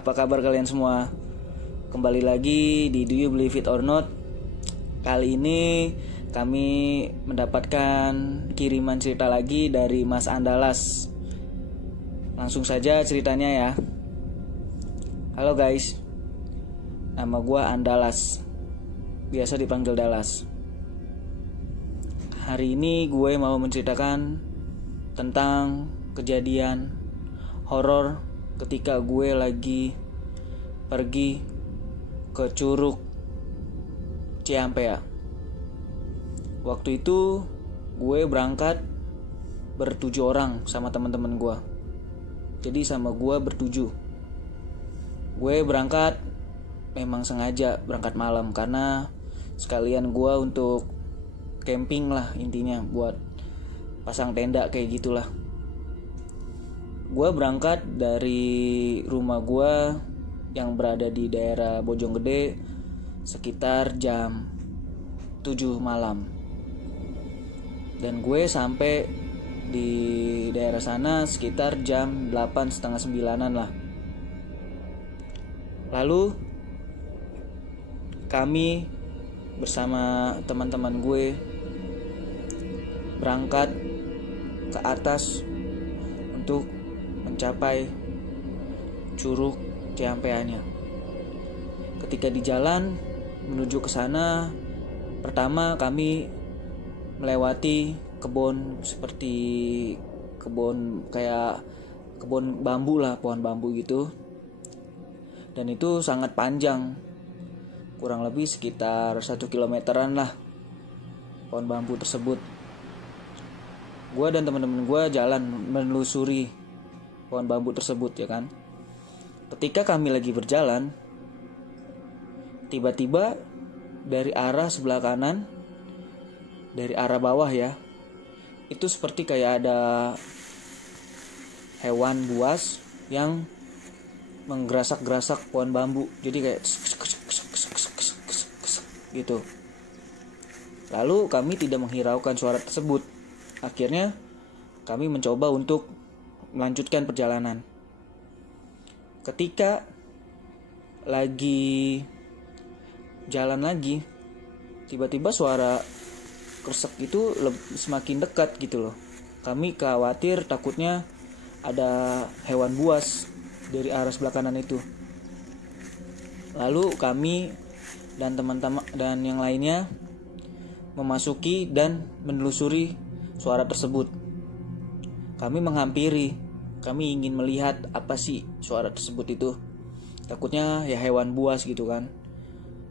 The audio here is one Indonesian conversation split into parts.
Apa kabar kalian semua? Kembali lagi di Do You Believe It or Not. Kali ini kami mendapatkan kiriman cerita lagi dari Mas Andalas. Langsung saja ceritanya ya. Halo guys, nama gue Andalas, biasa dipanggil Dalas. Hari ini gue mau menceritakan tentang kejadian horor ketika gue lagi pergi ke Curug Ciampea. Waktu itu gue berangkat ber-7 orang sama teman-teman gue. Jadi sama gue ber-7. Gue berangkat memang sengaja berangkat malam karena sekalian gue untuk camping lah, intinya buat pasang tenda kayak gitulah. Gue berangkat dari rumah gue yang berada di daerah Bojonggede sekitar jam 7 malam. Dan gue sampai di daerah sana sekitar jam 8, setengah 9-an lah. Lalu kami bersama teman-teman gue berangkat ke atas untuk mencapai Curug Ciampeanya. Ketika di jalan menuju ke sana, pertama kami melewati kebun seperti kebun kayak kebun bambu lah, pohon bambu gitu. Dan itu sangat panjang, kurang lebih sekitar 1 kilometeran lah pohon bambu tersebut. Gue dan teman-teman gue jalan menelusuri pohon bambu tersebut ya kan. Ketika kami lagi berjalan, tiba-tiba dari arah sebelah kanan, dari arah bawah ya, itu seperti kayak ada hewan buas yang menggerasak-gerasak pohon bambu. Jadi kayak gitu. Lalu kami tidak menghiraukan suara tersebut. Akhirnya kami mencoba untuk melanjutkan perjalanan. Ketika lagi jalan lagi, tiba-tiba suara kresek itu semakin dekat gitu loh. Kami khawatir takutnya ada hewan buas dari arah sebelah kanan itu. Lalu kami dan teman-teman dan yang lainnya memasuki dan menelusuri suara tersebut. Kami menghampiri, kami ingin melihat apa sih suara tersebut itu. Takutnya ya hewan buas gitu kan.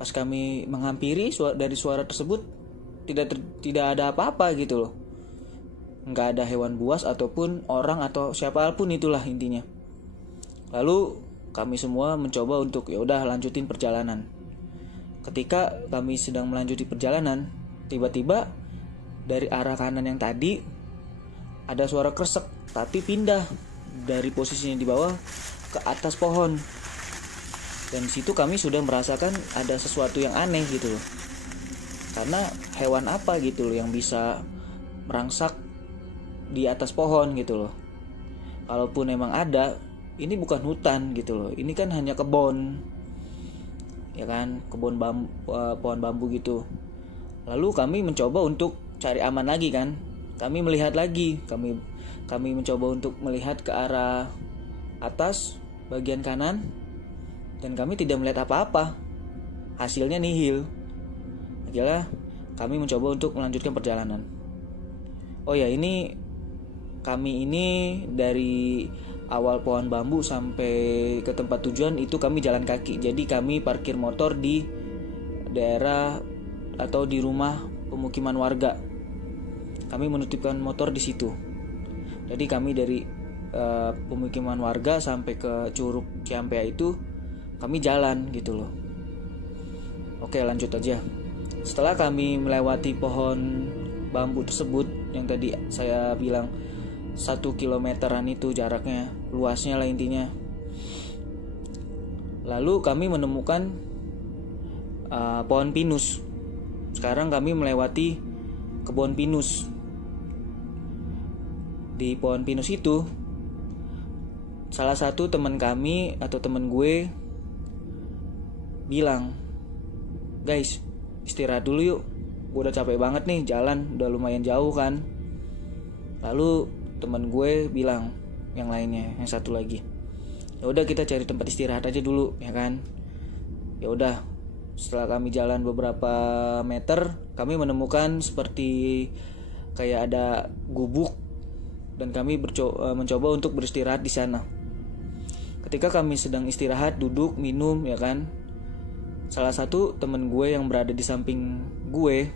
Pas kami menghampiri dari suara tersebut tidak ada apa-apa gitu loh. Nggak ada hewan buas ataupun orang atau siapapun, itulah intinya. Lalu kami semua mencoba untuk ya udah lanjutin perjalanan. Ketika kami sedang melanjuti perjalanan, tiba-tiba dari arah kanan yang tadi ada suara kresek, tapi pindah dari posisinya di bawah ke atas pohon. Dan di situ kami sudah merasakan ada sesuatu yang aneh gitu loh. Karena hewan apa gitu loh yang bisa merangsak di atas pohon gitu loh. Kalaupun emang ada, ini bukan hutan gitu loh. Ini kan hanya kebun. Ya kan, kebun bambu, pohon bambu gitu. Lalu kami mencoba untuk cari aman lagi kan. Kami melihat lagi, kami mencoba untuk melihat ke arah atas bagian kanan, dan kami tidak melihat apa-apa. Hasilnya nihil. Akhirnya kami mencoba untuk melanjutkan perjalanan. Oh ya, kami ini dari awal pohon bambu sampai ke tempat tujuan itu kami jalan kaki. Jadi kami parkir motor di daerah atau di rumah pemukiman warga. Kami menitipkan motor di situ. Jadi kami dari pemukiman warga sampai ke Curug Ciampea itu kami jalan gitu loh. Oke, lanjut aja. Setelah kami melewati pohon bambu tersebut yang tadi saya bilang 1 kilometeran itu jaraknya, luasnya lah intinya. Lalu kami menemukan pohon pinus. Sekarang kami melewati kebun pinus. Di pohon pinus itu salah satu teman kami atau teman gue bilang, guys istirahat dulu yuk, gue udah capek banget nih, jalan udah lumayan jauh kan. Lalu teman gue bilang, yang lainnya, yang satu lagi, ya udah kita cari tempat istirahat aja dulu ya kan. Ya udah, setelah kami jalan beberapa meter, kami menemukan seperti kayak ada gubuk dan kami mencoba untuk beristirahat di sana. Ketika kami sedang istirahat, duduk, minum ya kan, salah satu temen gue yang berada di samping gue,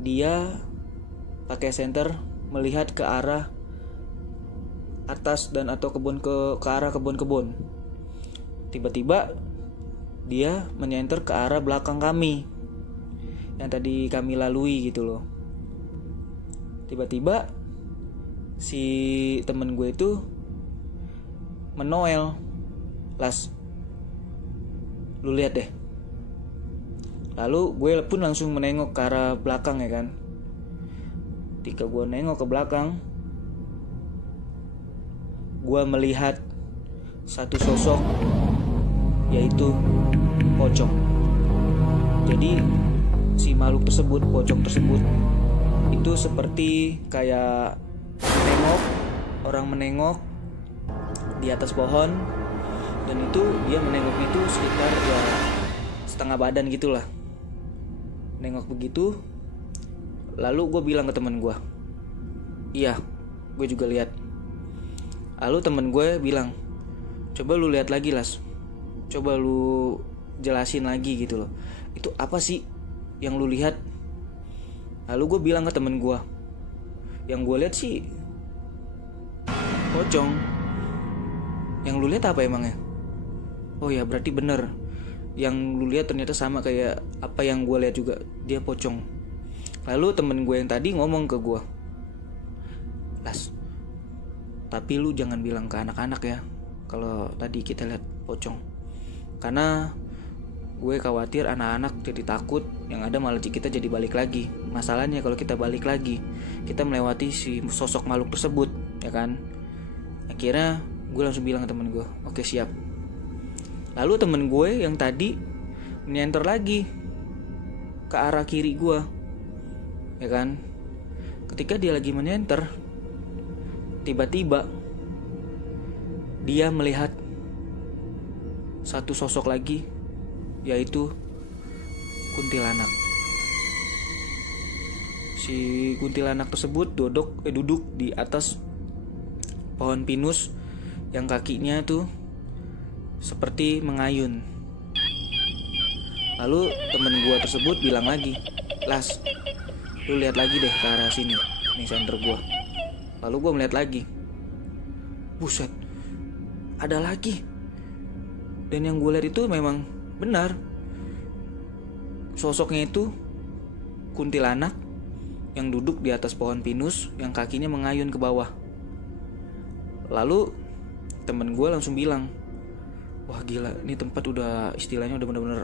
dia pakai senter melihat ke arah atas dan atau ke arah kebun-kebun. Tiba-tiba dia menyenter ke arah belakang kami yang tadi kami lalui gitu loh. Tiba-tiba si temen gue itu menoel, Las, lu lihat deh. Lalu gue pun langsung menengok ke arah belakang ya kan. Ketika gue nengok ke belakang, gue melihat satu sosok, yaitu pocong. Jadi si makhluk tersebut, pocong tersebut, itu seperti kayak orang menengok di atas pohon, dan itu dia menengok itu sekitar ya setengah badan gitulah, nengok begitu. Lalu gue bilang ke teman gue, iya gue juga lihat. Lalu teman gue bilang, coba lu lihat lagi Las, coba lu jelasin lagi gitu loh, itu apa sih yang lu lihat? Lalu gue bilang ke teman gue, yang gue lihat sih pocong. Yang lu lihat apa emangnya? Oh ya, berarti bener, yang lu lihat ternyata sama kayak apa yang gue lihat juga, dia pocong. Lalu temen gue yang tadi ngomong ke gue, Las, tapi lu jangan bilang ke anak-anak ya kalau tadi kita lihat pocong, karena gue khawatir anak-anak jadi takut, yang ada malah kita jadi balik lagi. Masalahnya kalau kita balik lagi, kita melewati si sosok makhluk tersebut ya kan. Akhirnya gue langsung bilang ke temen gue, oke siap. Lalu temen gue yang tadi menyenter lagi ke arah kiri gue ya kan. Ketika dia lagi menyenter, tiba-tiba dia melihat satu sosok lagi, yaitu kuntilanak. Si kuntilanak tersebut duduk di atas pohon pinus yang kakinya tuh seperti mengayun. Lalu temen gue tersebut bilang lagi, Las, lu lihat lagi deh ke arah sini, nih center gue. Lalu gue melihat lagi, buset, ada lagi. Dan yang gue lihat itu memang benar, sosoknya itu kuntilanak yang duduk di atas pohon pinus yang kakinya mengayun ke bawah. Lalu temen gue langsung bilang, wah gila, ini tempat udah istilahnya udah bener-bener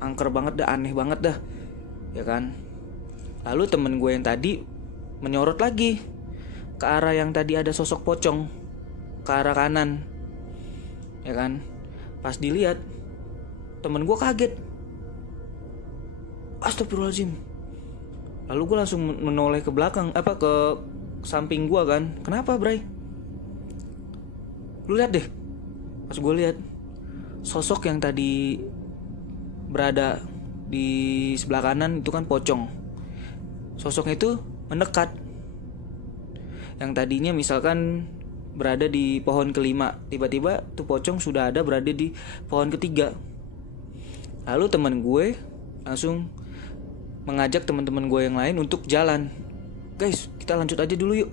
angker banget dah, aneh banget dah ya kan. Lalu temen gue yang tadi menyorot lagi ke arah yang tadi ada sosok pocong, ke arah kanan ya kan. Pas dilihat, temen gue kaget, astagfirullahaladzim. Lalu gue langsung menoleh ke belakang, ke samping gue kan. Kenapa Bray? Lu lihat deh. Pas gue lihat, sosok yang tadi berada di sebelah kanan itu kan pocong. Sosoknya itu mendekat. Yang tadinya misalkan berada di pohon kelima, tiba-tiba tuh pocong sudah ada berada di pohon ketiga. Lalu teman gue langsung mengajak teman-teman gue yang lain untuk jalan. Guys, kita lanjut aja dulu yuk.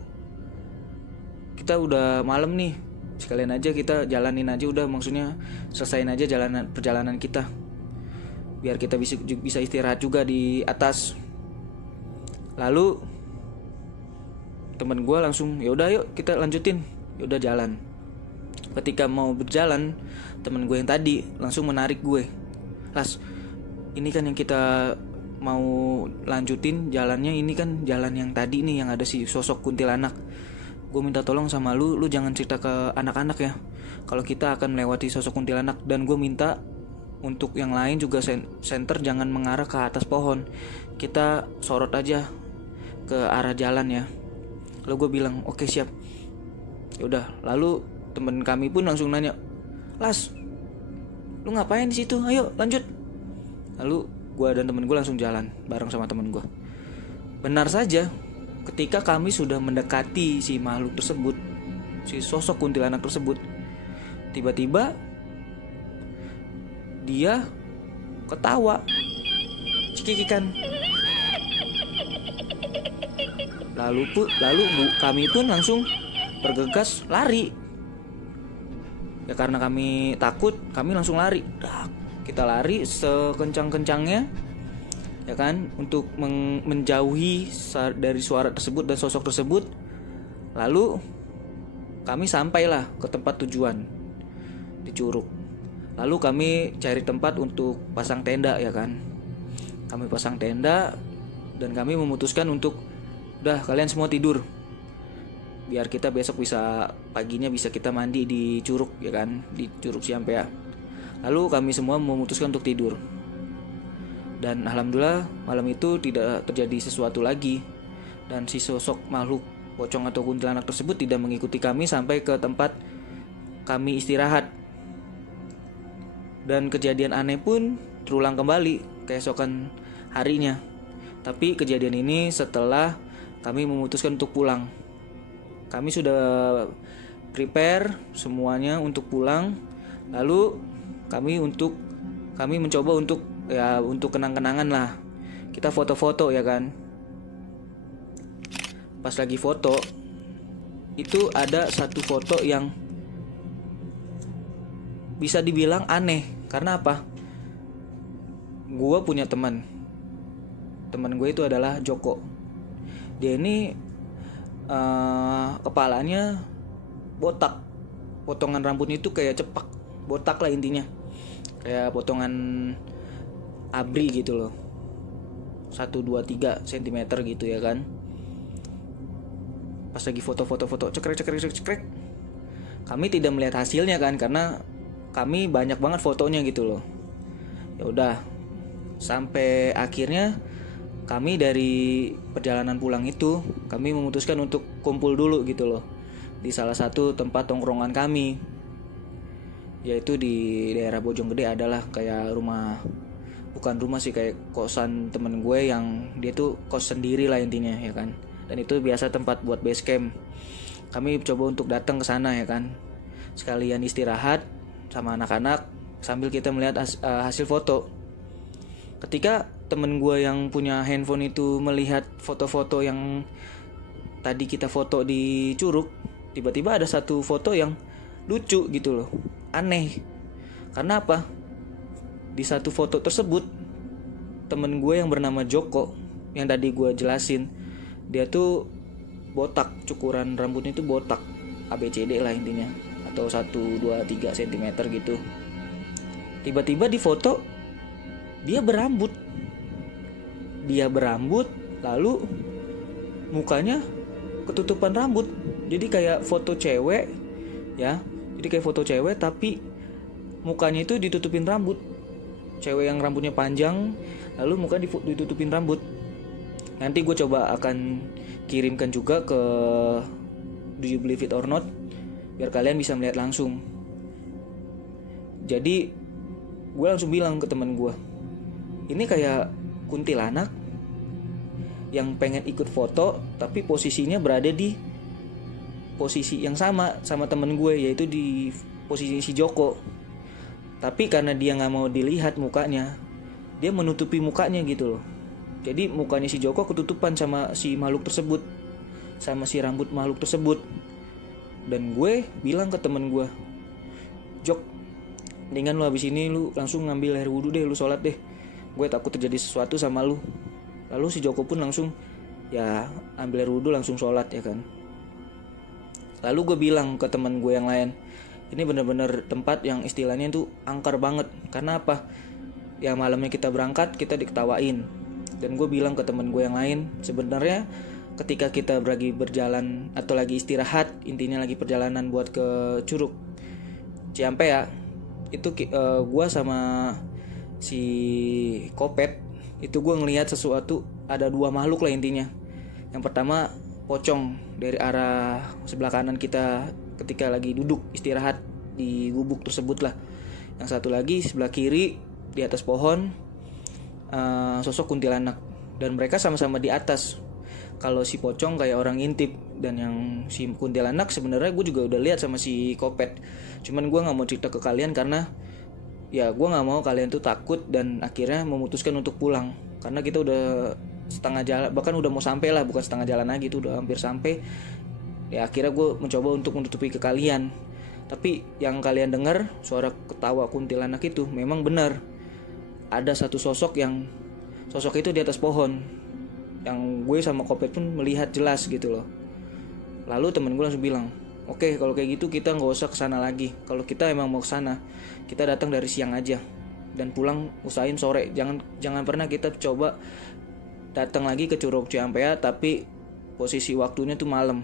Kita udah malam nih, sekalian aja kita jalanin aja udah, maksudnya selesain aja perjalanan kita, biar kita bisa istirahat juga di atas. Lalu teman gue langsung, ya udah yuk kita lanjutin, ya udah jalan. Ketika mau berjalan, teman gue yang tadi langsung menarik gue, Las, ini kan yang kita mau lanjutin jalannya, ini kan jalan yang tadi nih yang ada si sosok kuntilanak. gue minta tolong sama lu jangan cerita ke anak-anak ya kalau kita akan melewati sosok kuntilanak. Dan gue minta untuk yang lain juga senter jangan mengarah ke atas pohon, kita sorot aja ke arah jalan ya. Lalu gue bilang oke, siap. Yaudah, lalu temen kami pun langsung nanya, Las, lu ngapain di situ? Ayo lanjut. Lalu gue dan temen gue langsung jalan bareng sama temen gue. Benar saja, ketika kami sudah mendekati si makhluk tersebut, si sosok kuntilanak tersebut, tiba-tiba dia ketawa, cekikikan. Lalu kami pun langsung bergegas lari. Ya karena kami takut, kami langsung lari. Kita lari sekencang-kencangnya, ya kan, untuk menjauhi dari suara tersebut dan sosok tersebut. Lalu kami sampailah ke tempat tujuan di Curug. Lalu kami cari tempat untuk pasang tenda, ya kan. Kami pasang tenda dan kami memutuskan untuk udah kalian semua tidur, biar kita besok paginya bisa kita mandi di Curug, ya kan, di Curug Ciampea. Lalu kami semua memutuskan untuk tidur. Dan alhamdulillah malam itu tidak terjadi sesuatu lagi. Dan si sosok makhluk pocong atau kuntilanak tersebut tidak mengikuti kami sampai ke tempat kami istirahat. Dan kejadian aneh pun terulang kembali keesokan harinya. Tapi kejadian ini setelah kami memutuskan untuk pulang. Kami sudah prepare semuanya untuk pulang. Lalu kami mencoba untuk kenang-kenangan lah. Kita foto-foto, ya kan. Pas lagi foto, itu ada satu foto yang bisa dibilang aneh. Karena apa? Gue punya teman gue itu adalah Joko. Dia ini kepalanya botak, potongan rambutnya itu kayak cepak, botak lah intinya, kayak potongan abri gitu loh, 1-2-3 cm gitu, ya kan. Pas lagi foto cekrek, kami tidak melihat hasilnya kan, karena kami banyak banget fotonya gitu loh. Ya udah, sampai akhirnya kami dari perjalanan pulang itu, kami memutuskan untuk kumpul dulu gitu loh di salah satu tempat tongkrongan kami, yaitu di daerah Bojonggede. Adalah kayak bukan rumah sih, kayak kosan temen gue yang dia tuh kos sendiri lah intinya, ya kan. Dan itu biasa tempat buat base camp. Kami coba untuk datang ke sana, ya kan, sekalian istirahat sama anak-anak sambil kita melihat hasil foto. Ketika temen gue yang punya handphone itu melihat foto-foto yang tadi kita foto di Curug, tiba-tiba ada satu foto yang lucu gitu loh, aneh. Karena apa? Di satu foto tersebut, temen gue yang bernama Joko, yang tadi gue jelasin, dia tuh botak, cukuran rambutnya itu botak, ABCD lah intinya, atau 1-2-3 cm gitu. Tiba-tiba di foto dia berambut, lalu mukanya ketutupan rambut. Jadi kayak foto cewek, ya. Jadi kayak foto cewek tapi mukanya itu ditutupin rambut. Cewek yang rambutnya panjang, lalu mukanya ditutupin rambut. Nanti gue coba akan kirimkan juga ke Do You Believe It or Not, biar kalian bisa melihat langsung. Jadi gue langsung bilang ke teman gue, ini kayak kuntilanak yang pengen ikut foto, tapi posisinya berada di posisi yang sama temen gue, yaitu di posisi si Joko. Tapi karena dia gak mau dilihat mukanya, dia menutupi mukanya gitu loh. Jadi mukanya si Joko ketutupan sama si makhluk tersebut, sama si rambut makhluk tersebut. Dan gue bilang ke temen gue, Jok, mendingan lu habis ini lu langsung ngambil air wudhu deh, lu sholat deh, gue takut terjadi sesuatu sama lu. Lalu si Joko pun langsung ya ambil air wudhu, langsung sholat, ya kan. Lalu gue bilang ke teman gue yang lain, ini benar-benar tempat yang istilahnya itu angker banget. Karena apa? Ya malamnya kita berangkat, kita diketawain. Dan gue bilang ke teman gue yang lain, sebenarnya ketika kita lagi berjalan atau lagi istirahat, intinya lagi perjalanan buat ke Curug Ciampea, itu gue sama si Kopet itu gue ngelihat sesuatu, ada dua makhluk lah intinya. Yang pertama pocong dari arah sebelah kanan kita ketika lagi duduk istirahat di gubuk tersebut lah. Yang satu lagi sebelah kiri di atas pohon, sosok kuntilanak, dan mereka sama-sama di atas. Kalau si pocong kayak orang ngintip, dan yang si kuntilanak sebenarnya gue juga udah lihat sama si Kopet. Cuman gue nggak mau cerita ke kalian karena ya gue nggak mau kalian tuh takut dan akhirnya memutuskan untuk pulang, karena kita udah setengah jalan, bahkan udah mau sampai lah, bukan setengah jalan lagi, itu udah hampir sampai. Ya akhirnya gue mencoba untuk menutupi ke kalian. Tapi yang kalian dengar suara ketawa kuntilanak itu memang benar. Ada satu sosok itu di atas pohon, yang gue sama Kopet pun melihat jelas gitu loh. Lalu temen gue langsung bilang, oke, kalau kayak gitu kita nggak usah kesana lagi. Kalau kita emang mau kesana, kita datang dari siang aja dan pulang usahain sore. Jangan pernah kita coba datang lagi ke Curug Ciampea tapi posisi waktunya tuh malam.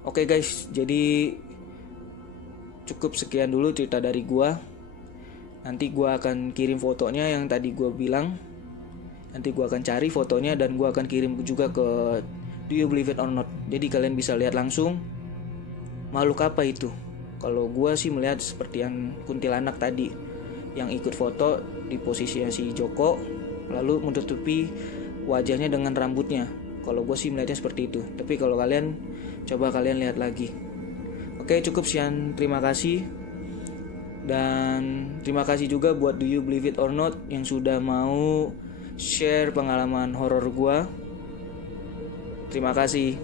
Oke guys, jadi cukup sekian dulu cerita dari gua. Nanti gua akan kirim fotonya yang tadi gua bilang. Nanti gua akan cari fotonya dan gua akan kirim juga ke Do You Believe It or Not. Jadi kalian bisa lihat langsung makhluk apa itu. Kalau gua sih melihat seperti yang kuntilanak tadi, yang ikut foto di posisinya si Joko, lalu menutupi wajahnya dengan rambutnya. Kalau gue sih melihatnya seperti itu. Tapi kalau kalian, coba kalian lihat lagi. Oke, cukup sekian, terima kasih. Dan terima kasih juga buat Do You Believe It or Not yang sudah mau share pengalaman horor gue. Terima kasih.